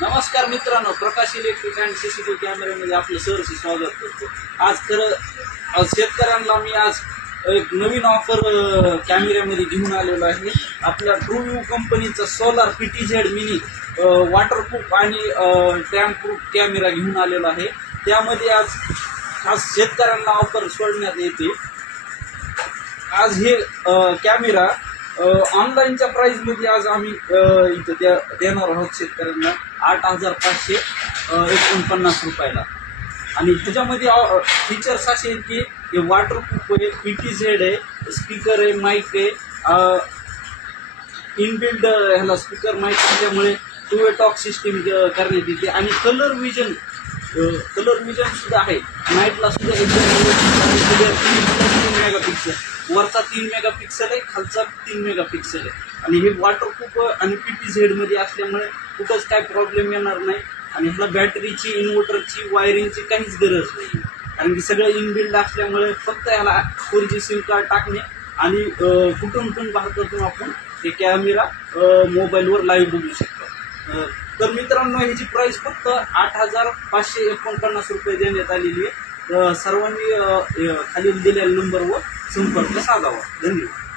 नमस्कार मित्रांनो, प्रकाश electric and CCTV कॅमेऱ्यामध्ये आपलं सहर्ष स्वागत करतो। आज शेतकऱ्यांना मी एक नवीन ऑफर कॅमेऱ्यामध्ये घेऊन आलेलो आहे। आपल्या ट्रूव्ह्यू कंपनीचा सोलार PTZ मिनी वॉटरप्रूफ आणि टॅम्प प्रूफ कॅमेरा घेऊन आलेलो आहे। त्यामध्ये आज शेतकऱ्यांना ऑफर सोडण्यात येते। आज हे कॅमेरा ऑनलाईनच्या प्राइसमध्ये आज आम्ही इथं देणार आहोत शेतकऱ्यांना 8,549 रुपयाला। आणि ह्याच्यामध्ये फीचर्स असे आहेत की हे वॉटरप्रूफ आहे, PTZ आहे, स्पीकर आहे, माईक आहे, इनबिल्ड ह्याला स्पीकर माईक असल्यामुळे 2-वे टॉक सिस्टीम करण्यात येते। आणि कलर विजन सुद्धा आहे। नाईटला सुद्धा एकदम 3 मेगापिक्सल, वरचा 3 मेगापिक्सल आहे, खालचा 3 मेगापिक्सल आहे। आणि हे वॉटरप्रूफ आणि PTZ मध्ये असल्यामुळे कुठंच काय प्रॉब्लेम येणार नाही। आणि ह्याला बॅटरीची, इन्व्हर्टरची, वायरिंगची काहीच गरज नाही, कारण की सगळं इनबिल्ड असल्यामुळे फक्त ह्याला 4G सिम कार्ड टाकणे आणि कुठून पण भारतातून आपण हे कॅमेरा मोबाईलवर लाईव्ह बघू शकतो। तर मित्रांनो, ह्याची प्राइस फक्त 8,549 रुपये देण्यात आलेली आहे। सर्वांनी खालील दिलेल्या नंबरवर संपर्क साधावा। धन्यवाद।